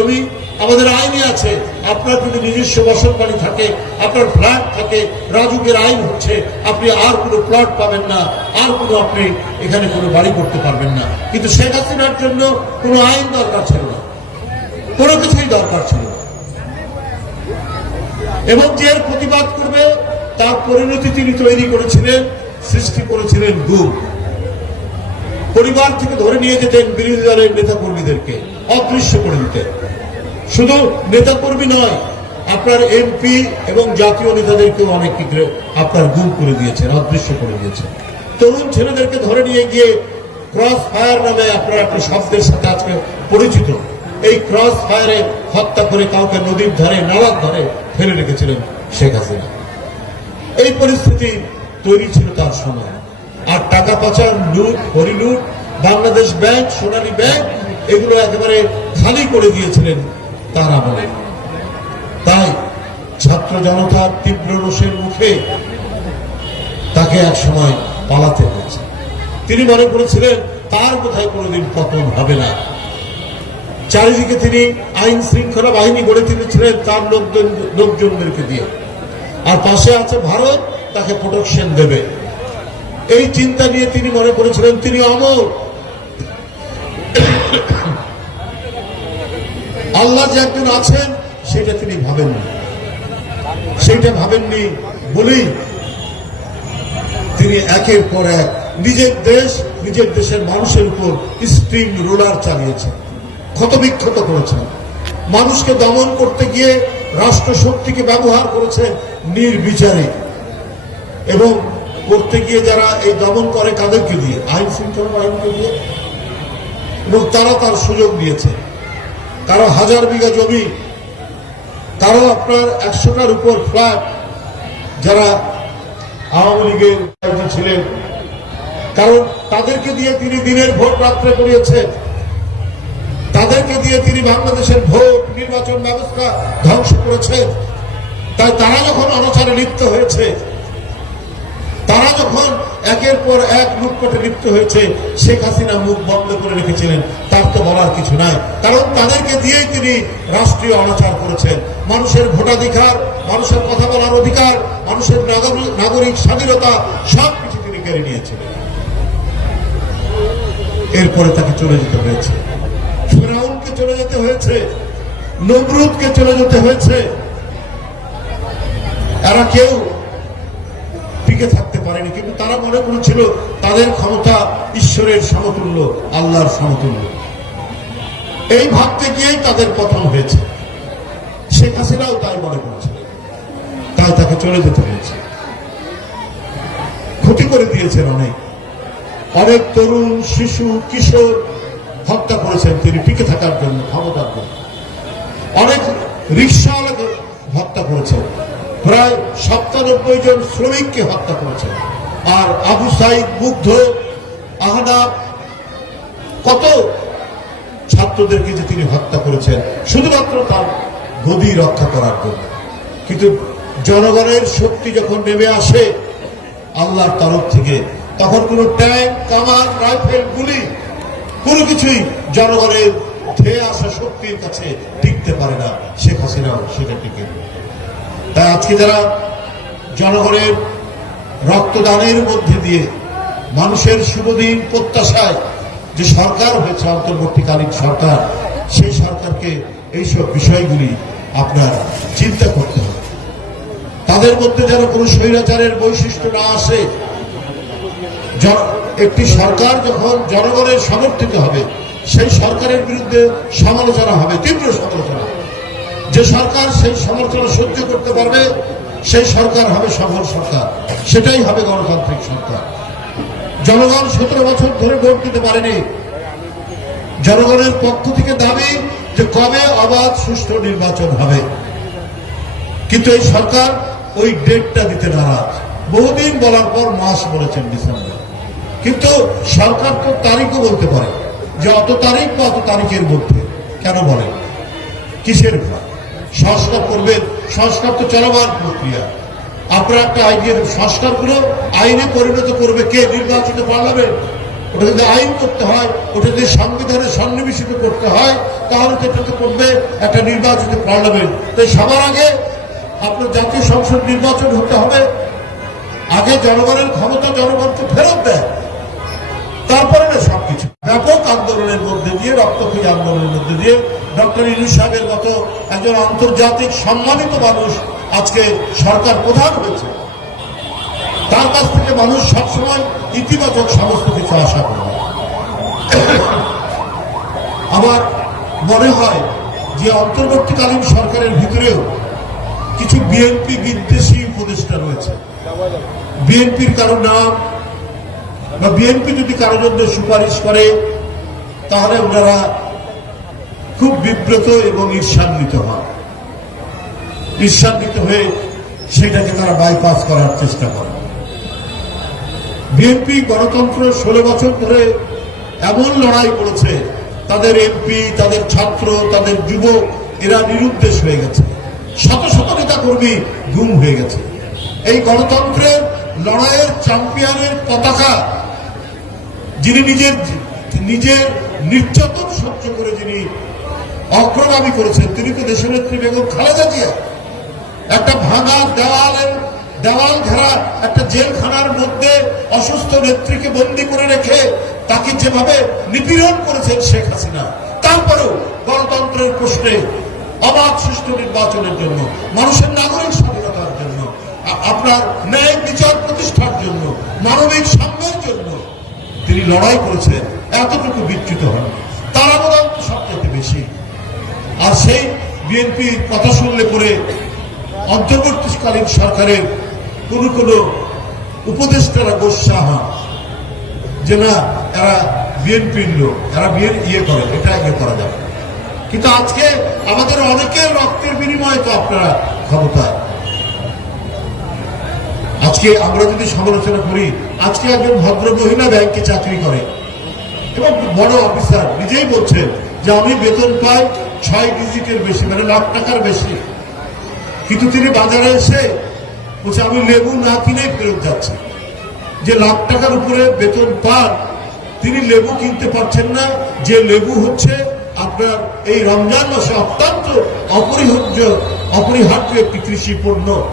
জমি আমাদের আইনে আছে। আপনার যদি নিজস্ব বসত বাড়ি থাকে, আপনার ফ্ল্যাট থাকে, রাজুকের আইন হচ্ছে, আপনি আর কোনো প্লট পাবেন না, আর কোনো আপনি এখানে কোনো বাড়ি করতে পারবেন না। কিন্তু শেখ হাসিনার জন্য কোনো আইন দরকার ছিল না। কোনো কিছুই দরকার ছিল না। এবং যে প্রতিবাদ করবে, তার পরিণতি তিনি তৈরি করেছিলেন, সৃষ্টি করেছিলেন গুম পরিবার থেকে ধরে নিয়ে যেতেন বিরোধী দলের নেতা কর্মীদেরকে অদৃশ্য করে দিতেন। শুধু নেতা কর্মী নয়, আপনার এমপি এবং জাতীয় নেতাদেরকেও অনেক ক্ষেত্রে আপনার গুম করে দিয়েছেন, অদৃশ্য করে দিয়েছেন। তরুণ ছেলেদেরকে ধরে নিয়ে গিয়ে ক্রস ফায়ার নামে আপনার একটা শব্দের সাথে আজকে পরিচিত। এই ক্রস ফায়ারে হত্যা করে কাউকে নদীর ধারে, নালার ধারে ফেলে রেখেছিলেন শেখ হাসিনা। এই পরিস্থিতি তৈরি ছিল তার সময়। আর টাকা পাচার, লুট হরিলুট বাংলাদেশ ব্যাংক, সোনালী ব্যাংক, এগুলো একেবারে খালি করে দিয়েছিলেন তার আমলে তাই ছাত্র জনতার তীব্র রোষের মুখে তাকে এক সময় পালাতে হয়েছে। তিনি মনে করেছিলেন, তার কোথায় কোনোদিন পতন হবে না। চারিদিকে তিনি আইন শৃঙ্খলা বাহিনী গড়ে তুলেছিলেন তার লোকজন, লোকজনদেরকে দিয়ে। আর পাশে আছে ভারত, তাকে প্রোটেকশন দেবে। এই চিন্তা নিয়ে তিনি মনে করেছিলেন, তিনি অমর। আল্লাহ যে একজন আছেন, সেটা তিনি ভাবেননি। সেটা ভাবেননি বলেই তিনি একের পর এক নিজের দেশ, নিজের দেশের মানুষের উপর স্ট্রিং রোলার চালিয়েছেন, ক্ষতবিক্ষত করেছেন। মানুষকে দমন করতে গিয়ে রাষ্ট্র শক্তিকে ব্যবহার করেছে নির্বিচারে। এবং করতে গিয়ে যারা এই দমন করে কাদেরকে দিয়ে, আইন শৃঙ্খলা বাহিনীকে দিয়ে, এবং তারা তার সুযোগ দিয়েছে। কারও হাজার বিঘা জমি, কারও আপনার একশোটার উপর ফ্ল্যাট যারা আওয়ামী লীগের ছিলেন। কারণ তাদেরকে দিয়ে তিনি দিনের ভোট রাত্রে করিয়েছেন তাদেরকে দিয়ে তিনি বাংলাদেশের ভোট, নির্বাচন ব্যবস্থা ধ্বংস করেছেন তাই তারা যখন অনাচারে লিপ্ত হয়েছে, তারা যখন একের পর এক লুটপাটে লিপ্ত হয়েছে, শেখ হাসিনা মুখ বন্ধ করে রেখেছিলেন। তার তো বলার কিছু নাই। কারণ তাদেরকে দিয়েই তিনি রাষ্ট্রীয় অনাচার করেছেন। মানুষের ভোটাধিকার, মানুষের কথা বলার অধিকার, মানুষের নাগরিক- স্বাধীনতা, সব কিছু তিনি কেড়ে নিয়েছিলেন। এরপরে তাকে চলে যেতে হয়েছে। ফেরাউনকে চলে যেতে হয়েছে। নমরুদকে চলে যেতে হয়েছে। এরা কেউ টিকে থাকতে পারেনি, কিন্তু তারা মনে করেছিল তাদের ক্ষমতা ঈশ্বরের সমতুল্য, আল্লাহর সমতুল্য। এই ভাবতে গিয়েই তাদের পতন হয়েছে। শেখ হাসিনাও তাই মনে করেছিল তাই তাকে চলে যেতে হয়েছে। ক্ষতি করে দিয়েছেন অনেক। অনেক তরুণ, শিশু, কিশোর হত্যা করেছেন তিনি টিকে থাকার জন্য, ক্ষমতার জন্য। অনেক রিক্সাওয়ালাকে হত্যা করেছেন। প্রায় সপ্তানব্বই জন শ্রমিককে হত্যা করেছেন। আর আবু সাইদ মুগ্ধ, আহনাব, কত ছাত্রদেরকে যে তিনি হত্যা করেছেন, শুধুমাত্র তার গদি রক্ষা করার জন্য। কিন্তু জনগণের শক্তি যখন নেমে আসে, আল্লাহর তরফ থেকে, তখন কোনো ট্যাঙ্ক, কামান, রাইফেল, গুলি, কোনো কিছুই জনগণের ধেয়ে আসা শক্তির কাছে টিকতে পারে না। শেখ হাসিনাও সেটা টিকে। তাই আজকে যারা জনগণের রক্তদানের মধ্যে দিয়ে মানুষের শুভদিন প্রত্যাশায় যে সরকার হয়েছে, অন্তর্বর্তীকালীন সরকার, সেই সরকারকে এইসব বিষয়গুলি আপনার চিন্তা করতে হবে। তাদের মধ্যে যেন কোনো স্বৈরাচারের বৈশিষ্ট্য না আসে একটি সরকার যখন জনগণের সমর্থিত হবে, সেই সরকারের বিরুদ্ধে সমালোচনা হবে, তীব্র সমালোচনা যে সরকার সেই সমালোচনা সহ্য করতে পারবে, সেই সরকার হবে সফল সরকার। সেটাই হবে গণতান্ত্রিক সরকার। জনগণ সতেরো বছর ধরে ভোট দিতে পারেনি। জনগণের পক্ষ থেকে দাবি যে কবে অবাধ সুষ্ঠু নির্বাচন হবে। কিন্তু এই সরকার ওই ডেটটা দিতে নারাজ। বহুদিন বলার পর মাস বলেছেন ডিসেম্বর। কিন্তু সরকার তো তারিখও বলতে পারে। যে অত তারিখ বা অত তারিখের মধ্যে কেন বলে? কিসের উপর? সংস্কার করবেন। সংস্কার তো চলমান প্রক্রিয়া। আপনারা একটা আইডিয়া সংস্কারগুলো আইনে পরিণত করবে কে? নির্বাচিত পার্লামেন্ট। ওটা যদি আইন করতে হয়, ওটা যদি সংবিধানে সন্নিবেশিত করতে হয়, তাহলে তো এটাতে করবে একটা নির্বাচিত পার্লামেন্ট। তাই সবার আগে আপনার জাতীয় সংসদ নির্বাচন হতে হবে। আগে জনগণের ক্ষমতা জনগণকে ফেরত দেয়। তারপরে না ব্যাপক আন্দোলনের মধ্যে দিয়ে, রক্তক্ষয়ী আন্দোলনের মধ্যে দিয়ে ডক্টর ইনুস সাহেবের মতো একজন আন্তর্জাতিক সম্মানিত মানুষ আজকে সরকার প্রধান হয়েছে। তার কাছ থেকে মানুষ সবসময় ইতিবাচক সমস্ত কিছু আশা করবে আমার মনে হয় যে অন্তর্বর্তীকালীন সরকারের ভিতরেও কিছু বিএনপি বিদ্বেষী উপদেষ্টা রয়েছে। বিএনপির কারও নাম বা বিএনপি যদি কারও জন্য সুপারিশ করে, তাহলে ওনারা খুব বিব্রত এবং ঈর্ষান্বিত হন। ঈর্ষান্বিত হয়ে সেটাকে তারা বাইপাস করার চেষ্টা করে বিএনপি গণতন্ত্র ষোলো বছর ধরে এমন লড়াই করেছে, তাদের এমপি তাদের ছাত্র, তাদের যুবক, এরা নিরুদ্দেশ হয়ে গেছে। শত শত নেতা কর্মী গুম হয়ে গেছে। এই গণতন্ত্রের লড়াইয়ের চ্যাম্পিয়নের পতাকা যিনি নিজের নিজের নির্যাতন সহ্য করে যিনি অগ্রগামী করেছেন, তিনি তো দেশের নেত্রী বেগম খালেদা জিয়া। একটা ভাঙা দেওয়ালের, দেওয়াল ঘেরা একটা জেলখানার মধ্যে অসুস্থ নেত্রীকে বন্দী করে রেখে তাকে যেভাবে নিপীড়ন করেছেন শেখ হাসিনা, তারপরেও গণতন্ত্রের প্রশ্নে অবাধ সুষ্ঠু নির্বাচনের জন্য, মানুষের নাগরিক স্বাধীনতার জন্য আপনার ন্যায় বিচার প্রতিষ্ঠার জন্য, মানবিক সাম্যের জন্য তিনি লড়াই করেছেন এতটুকু বিচ্যুত হন। তার অবদান তো সবচেয়ে বেশি। আর সেই বিএনপির কথা শুনলে পরে অন্তর্বর্তীকালীন সরকারের কোন কোন উপদেষ্টারা গোসা হন যে, না, এরা বিএনপির লোক, এরা বিয়ের ইয়ে করে, এটা ইয়ে করা যাবে। কিন্তু আজকে আমাদের অনেকের রক্তের বিনিময়ে তো আপনারা ক্ষমতায়। আজকে আমরা যদি সমালোচনা করি আজকে একজন ভদ্র মহিলা ব্যাংকে চাকরি করে। এবং বড় অফিসার, নিজেই বলছেন যে আমি বেতন পাই ছয় ডিজিটের বেশি মানে লাখ টাকার বেশি। কিন্তু তিনি বাজারে এসে বলছে, আমি লেবু না কিনেই ফেরত যাচ্ছি। যে লাখ টাকার উপরে বেতন পান, তিনি লেবু কিনতে পারছেন না। যে লেবু হচ্ছে আপনার এই রমজান মাসে অত্যন্ত অপরিহার্য অপরিহার্য একটি কৃষি পণ্য।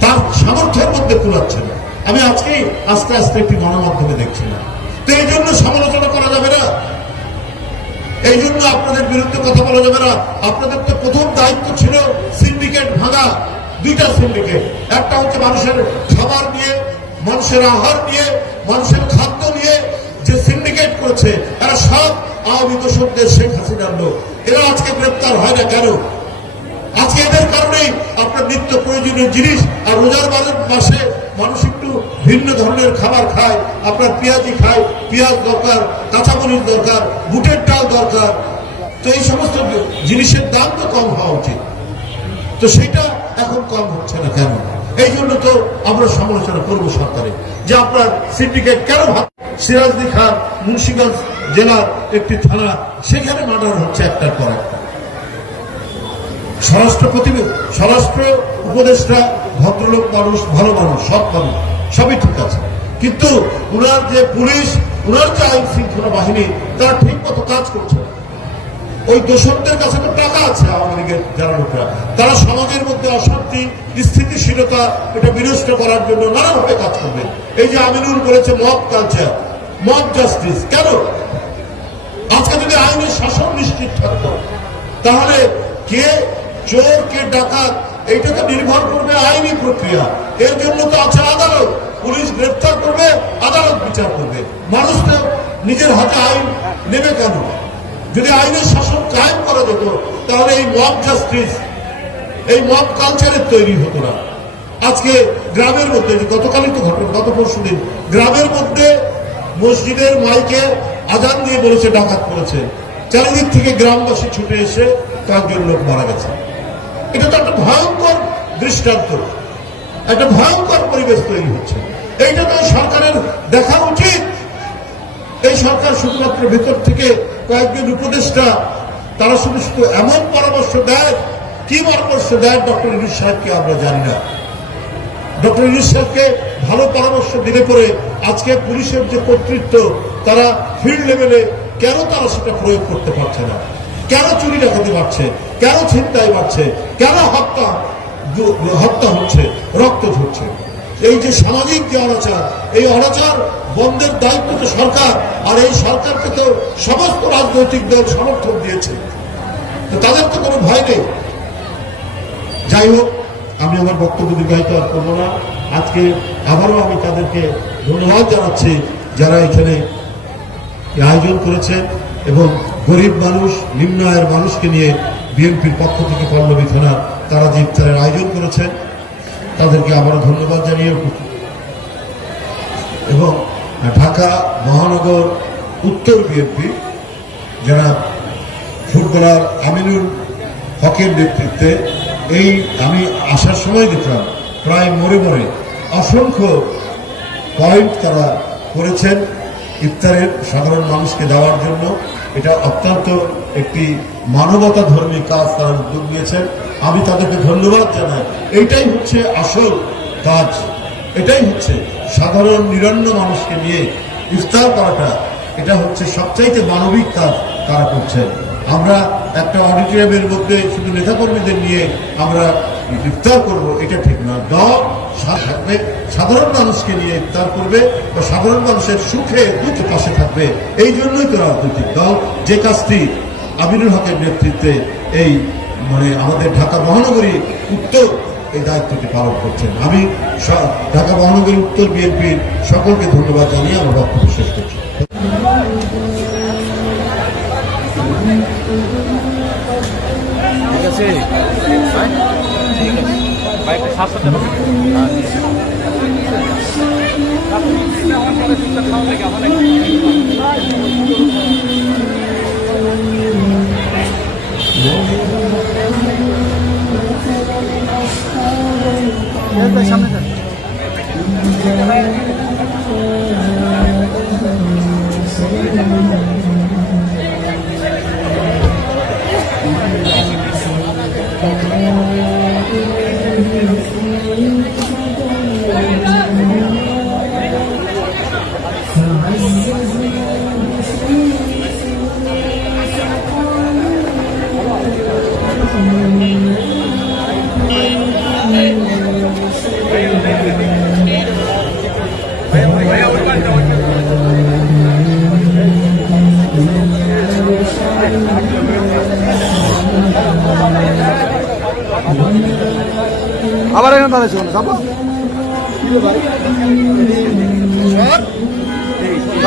তার সামর্থ্যের মধ্যে কুলাচ্ছে না। আমি আজকেই আস্তে আস্তে একটি গণমাধ্যমে দেখছি না। তো এই জন্য সমালোচনা করা যাবে না। এই জন্য আপনাদের বিরুদ্ধে কথা বলা যাবে না। আপনাদের তো প্রথম দায়িত্ব ছিল সিন্ডিকেট ভাঙা, দুইটা সিন্ডিকেট। একটা হচ্ছে মানুষের খাবার নিয়ে, মানুষের আহার নিয়ে, মানুষের খাদ্য নিয়ে যে সিন্ডিকেট করেছে, এরা সব আওয়ামী দোষকদের শেখ হাসিনার লোক। এরা আজকে গ্রেপ্তার হয় না কেন? আজকে এদের কারণেই আপনার নিত্য প্রয়োজনীয় জিনিস আর রোজার মাসে মানুষ একটু ভিন্ন ধরনের খাবার খায়, আপনার পেঁয়াজি খায়, পেঁয়াজ দরকার, কাঁচামরিচ দরকার, বুটের ডাল দরকার। তো এই সমস্ত জিনিসের দাম তো কম হওয়া উচিত। তো সেটা এখন কম হচ্ছে না কেন? এই জন্য তো আমরা সমালোচনা করব সরকারে যে আপনার সিন্ডিকেট কেন সিরাজদি খান, মুন্সিগঞ্জ জেলার একটি থানা, সেখানে মার্ডার হচ্ছে একটার পর একটা। স্বরাষ্ট্র প্রতিবে স্বরাষ্ট্র উপদেষ্টা ভদ্রলোক মানুষ, ভালো মানুষ, সৎ মানুষ, সবই ঠিক আছে। কিন্তু উনার যে পুলিশ, উনার যে আইন শৃঙ্খলা বাহিনী, তারা ঠিক মতো কাজ করছে ওই দোষকদের কাছে তো টাকা আছে আওয়ামী লীগের যারা লোকরা। তারা সমাজের মধ্যে অশান্তি, স্থিতিশীলতা, এটা বিনষ্ট করার জন্য নানাভাবে কাজ করবে। এই যে আমিনুল বলেছে মব কালচার মব জাস্টিস কেন? আজকে যদি আইনের শাসন নিশ্চিত থাকতো, তাহলে কে চোর কে ডাকাত এইটা তো নির্ভর করবে আইনি প্রক্রিয়া। এর জন্য তো আছে আদালত। পুলিশ গ্রেফতার করবে, আদালত বিচার করবে। মানুষ তো নিজের হাতে আইন নেবে কেন? যদি আইনের শাসন কায়েম করা যেত, তাহলে এই মব জাস্টিস এই মব কালচারের তৈরি হতো না। আজকে গ্রামের মধ্যে গতকালই তো ঘটনা, গত পরশু দিন, গ্রামের মধ্যে মসজিদের মাইকে আজান দিয়ে বলেছে, ডাকাত করেছে। চারিদিক থেকে গ্রামবাসী ছুটে এসে কয়েকজন লোক মারা গেছে। এটা তো একটা ভয়ঙ্কর দৃষ্টান্ত। একটা ভয়ঙ্কর পরিবেশ তৈরি হচ্ছে। এইটা তো সরকারের দেখা উচিত। এই সরকার শুধুমাত্র ভেতর থেকে কয়েকজন উপদেষ্টা, তারা শুধু শুধু এমন পরামর্শ দেয়, কি পরামর্শ দেয় ডক্টর ইনুস সাহেবকে আমরা জানি না। ডক্টর ইনুস সাহেবকে ভালো পরামর্শ দিলে পরে আজকে পুলিশের যে কর্তৃত্ব, তারা ফিল্ড লেভেলে কেন তারা সেটা প্রয়োগ করতে পারছে না? কেন চুরি ডাকাতি বাড়ছে? কেন ছিনতাই বাড়ছে? কেন হত্যা হত্যা হচ্ছে? রক্ত ঝরছে। এই যে সামাজিক যে অনাচার, এই অনাচার বন্ধের দায়িত্ব তো সরকার, আর এই সরকারকে তো সমস্ত রাজনৈতিক দল সমর্থন দিয়েছে। তাদের তো কোনো ভয় নেই। যাই হোক, আমি আমার বক্তব্য দীর্ঘায়িত আর করব না। আজকে আবারও আমি তাদেরকে ধন্যবাদ জানাচ্ছি যারা এখানে আয়োজন করেছেন। এবং গরিব মানুষ নিম্ন আয়ের মানুষকে নিয়ে বিএনপির পক্ষ থেকে পল্লবী থানা তারা যে ইফতারের আয়োজন করেছেন, তাদেরকে আবারও ধন্যবাদ জানিয়ে এবং ঢাকা মহানগর উত্তর বিএনপি যারা ফুটবলার আমিনুল হকের নেতৃত্বে এই আমি আসার সময় দেখলাম, প্রায় মরে মরে অসংখ্য পয়েন্ট তারা করেছেন। ইফতারের সাধারণ মানুষকে দেওয়ার জন্য এটা অত্যন্ত একটি মানবতা ধর্মী কাজ তারা উদ্যোগ নিয়েছেন। আমি তাদেরকে ধন্যবাদ জানাই। এইটাই হচ্ছে আসল কাজ। এটাই হচ্ছে সাধারণ নিরন্ন মানুষকে নিয়ে ইফতার করাটা। এটা হচ্ছে সবচাইতে মানবিক কাজ তারা করছেন। আমরা একটা অডিটোরিয়ামের মধ্যে শুধু নেতাকর্মীদের নিয়ে আমরা ইফতার করব, এটা ঠিক না। দল থাকবে। সাধারণ মানুষকে নিয়ে ইফতার করবে বা সাধারণ মানুষের সুখে দুঃখে পাশে থাকবে। এই জন্যই তো রাজনৈতিক দল যে কাজটি আমিনুল হকের নেতৃত্বে এই মানে আমাদের ঢাকা মহানগরী উত্তর এই দায়িত্বটি পালন করছেন। আমি ঢাকা মহানগরী উত্তর বিএনপির সকলকে ধন্যবাদ জানিয়ে আমার বক্তব্য শেষ করছি। ঠিক আছে। ঠিক আছে। বাইকটা সাতশো লাগে আবার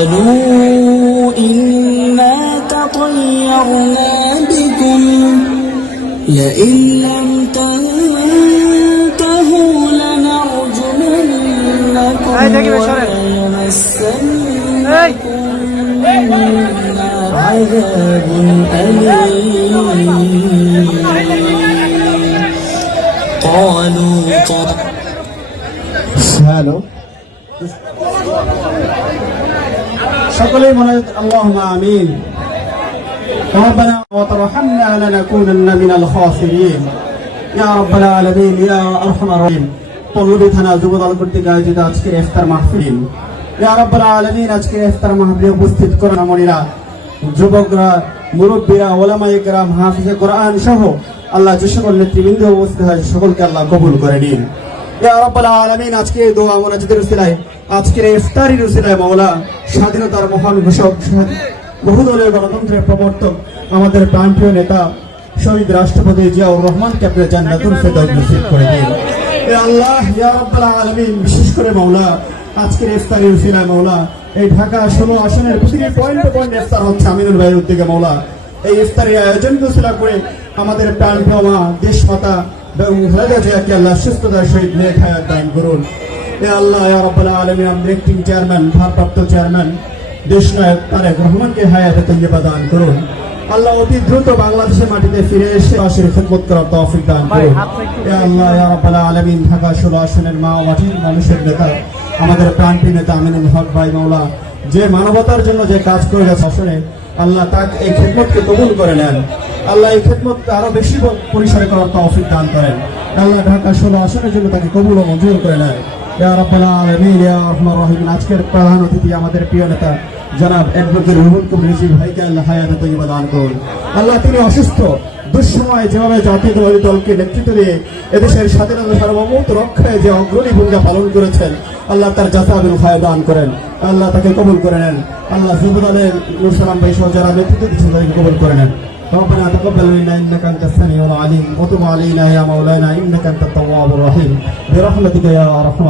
قالوا إنا تطيرنا بكم لئن لم تنتهوا لنرجمنكم وليمسنكم منا عذاب أليم قالوا طب Hello. সকলেই মনে আল্লাহ আমিন ربنا وترحمنا لنكونن من الخاسرين يا رب العالمين يا ارحم الراحمين পল্লবী থানা যুবদল কর্তৃক আয়োজিত আজকের ইফতার মাহফিল ইয়া রাব্বুল আলামিন আজকের ইফতার মাহফিলে উপস্থিত করোনা মনিরা যুবকরা মুরব্বীরা ওলামায়ে কেরাম হাফিজে কোরআন সহ আল্লাহ যে সকল নেতৃবৃন্দ উপস্থিত হয় সকলকে আল্লাহ কবুল করে নিন ইয়া রাব্বুল আজকে দোয়া মোনাজাতের উসিলায়, আজকের ইফতারির উসিলায় স্বাধীনতার মহান ঘোষক বহুদলীয় গণতন্ত্রের প্রবর্তক, আমাদের প্রাণপ্রিয় নেতা, শহীদ রাষ্ট্রপতি জিয়াউর রহমানকে আপনি জান্নাতুল ফেরদৌস নসিব করে দিন। এ আল্লাহ, ইয়া আলামিন, বিশেষ করে মাওলা, আজকের ইফতারির উসিলায় মাওলা, এই ঢাকা ষোলো আসনের প্রতিটি পয়েন্ট পয়েন্ট ইফতার হচ্ছে আমিনুল ভাইয়ের উদ্যোগে মাওলা। এই ইফতারের আয়োজন উসিলা করে আমাদের প্রাণপ্রিয় মা এবং খালেদা জিয়াকে আল্লাহ সুস্থতার সহিত নেক হায়াত দান করুন। এ আল্লাহ ইয়া রাব্বুল আলামিন আমাদের অ্যাক্টিং চেয়ারম্যান ভারপ্রাপ্ত চেয়ারম্যান দেশ নায়ক তারেক রহমানকে হায়াতে তৈবা দান করুন। আল্লাহ অতি দ্রুত বাংলাদেশের মাটিতে ফিরে এসে আসের খেদমত করার তৌফিক দান করুন। এ আল্লাহ ইয়া রাব্বাল আলামিন ঢাকা ষোলো আসনের মা মাটির মানুষের নেতা আমাদের প্রাণপ্রিয় নেতা আমিনুল হক ভাই মাওলা যে মানবতার জন্য যে কাজ করে গেছে আসনে আল্লাহ তাকে এই খেদমতকে কবুল করে নেন। আল্লাহ এই খেদমত আরও বেশি পরিসরে করার তৌফিক দান করেন। আল্লাহ ঢাকা ষোলো আসনের জন্য তাকে কবুল ও মঞ্জুর করে নেন আজকের প্রধান অতিথি আমাদের প্রিয় নেতা জনাব অ্যাডভোকেট রুহুল ভাইকে আল্লাহ হায়াত করুন। আল্লাহ তিনি অসুস্থ। দুঃসময়ে যেভাবে জাতীয় দল দলকে নেতৃত্ব দিয়ে এদেশের স্বাধীনতা সার্বভৌমত্ব রক্ষায় যে অগ্রণী ভূমিকা পালন করেছেন আল্লাহ তার জাতাবিল খায় দান করেন আল্লাহ তাকে কবুল করে নেন আল্লাহ যুবদ আলের নুর সালাম ভাই সহ যারা নেতৃত্ব দিচ্ছেন তাদেরকে কবুল করে নেন ربنا تقبل منا انك انت السميع العليم وتب علينا يا مولانا انك انت التواب الرحيم برحمتك يا ارحم